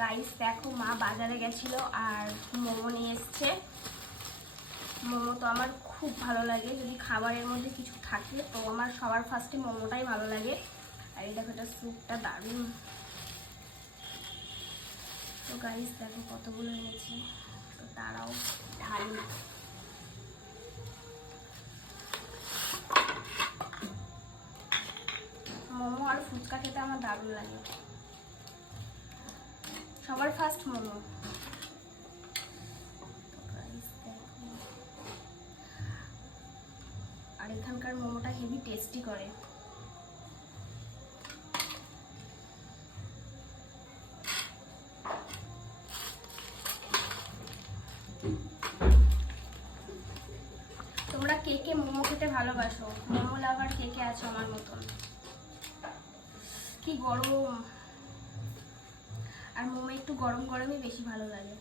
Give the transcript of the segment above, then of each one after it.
Guys দেখো মা বাজারে গেছিল আর মোমো নিয়ে এসছে। মোমো তো আমার খুব ভালো লাগে। যদি খাবারের মধ্যে কিছু থাকে, তো আমার সবার ফার্স্টে মোমোটাই ভালো লাগে। আর এই দেখো, এটা স্যুপটা দারুণ। তো গাইস দেখো কতগুলো এনেছে। তো তারাও ঢালি। মোমো আর ফুচকা খেতে আমার দারুণ লাগে। সবার ফার্স্ট মোমো। আর এখানকার মোমোটা হেভি টেস্টি করে। তোমরা কে কে মোমো খেতে ভালোবাসো? মোমো লাভার কে কে আছো আমার মতন? কি গরম। আর মোমো একটু গরম গরমই বেশি ভালো লাগে।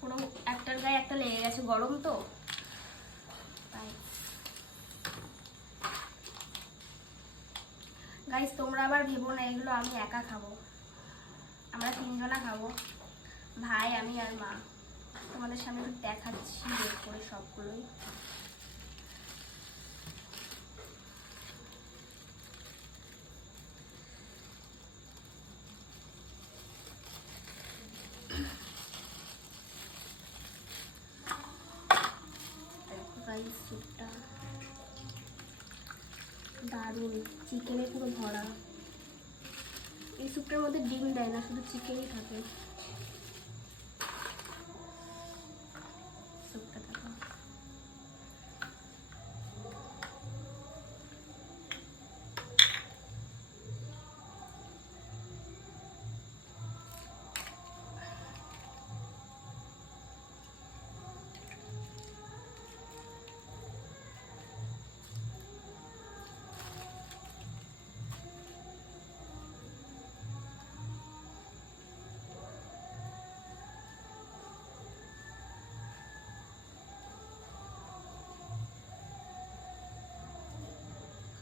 পুরো একটার গায়ে একটা লেগে গেছে গরম তো। তাই। গাইস তোমরা আবার ভেবো না, এগুলো আমি একা খাব। আমরা তিনজনা খাব। ভাই, আমি আর মা। তোমাদের সামনে দেখাচ্ছি, বের করে সবগুলোই। গাইস স্যুপটা দারুণ। চিকেনে পুরো ভরা। এই স্যুপটার মধ্যে ডিম দেয় না, শুধু চিকেনই থাকে।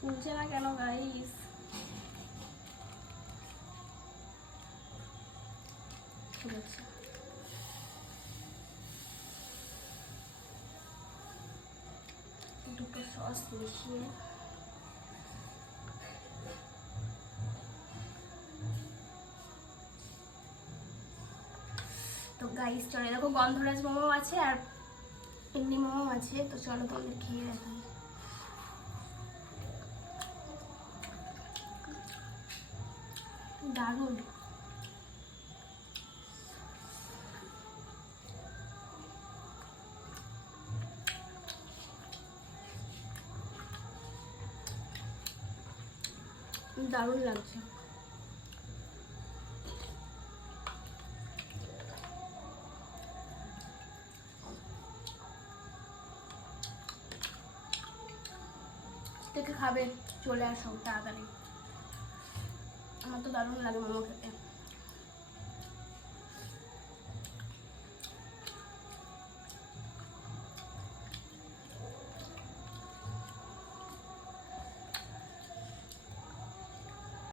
ফুলছে না কেন গাইস দুটো সস মিশিয়ে তো গাইস চলে দেখো গন্ধরাজ মোমো আছে আর এমনি মোমো আছে, তো চলো তোমাদের খেয়ে দেখাই। দারুণ। দারুণ লাগছে। থেকে খাবে চলে আসো তাড়াতাড়ি। আমার তো দারুণ লাগে মোমো খেতে।